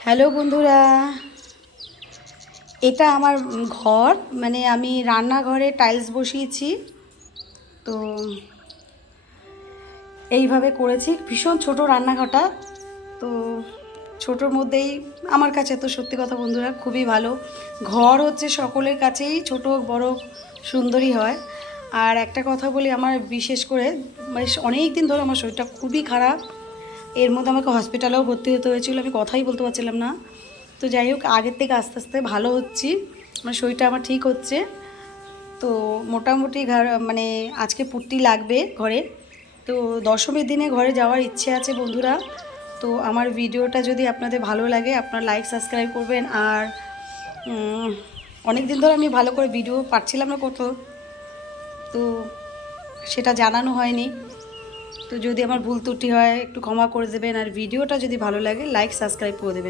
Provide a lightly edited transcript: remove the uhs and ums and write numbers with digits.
Hello বন্ধুরা, এটা আমার ঘর, মানে আমি রান্নাঘরে টাইলস বসিয়েছি। তো এইভাবে করেছি, ভীষণ ছোট রান্নাঘরটা। তো ছোটোর মধ্যেই আমার কাছে তো সত্যি কথা বন্ধুরা খুবই ভালো। ঘর হচ্ছে সকলের কাছেই ছোট হোক বড় হোক সুন্দরই হয়। আর একটা কথা বলি, আমার বিশেষ করে বেশ অনেক দিন ধরে আমার শরীরটা খুবই খারাপ। এর মধ্যে আমাকে হসপিটালেও ভর্তি হতে হয়েছিল, আমি কথাই বলতে পারছিলাম না। তো যাই হোক, আগের থেকে আস্তে আস্তে ভালো হচ্ছি, মানে শরীরটা আমার ঠিক হচ্ছে। তো মোটামুটি মানে আজকে পুট্টি লাগবে ঘরে। তো দশমীর দিনে ঘরে যাওয়ার ইচ্ছে আছে বন্ধুরা। তো আমার ভিডিওটা যদি আপনাদের ভালো লাগে আপনারা লাইক সাবস্ক্রাইব করবেন। আর অনেক দিন ধরে আমি ভালো করে ভিডিও পাচ্ছিলাম না কত, তো সেটা জানানো হয়নি। তো যদি আমার ভুল ত্রুটি হয় একটু ক্ষমা করে দেবেন, আর ভিডিওটা যদি ভালো লাগে লাইক সাবস্ক্রাইব করে দেবেন।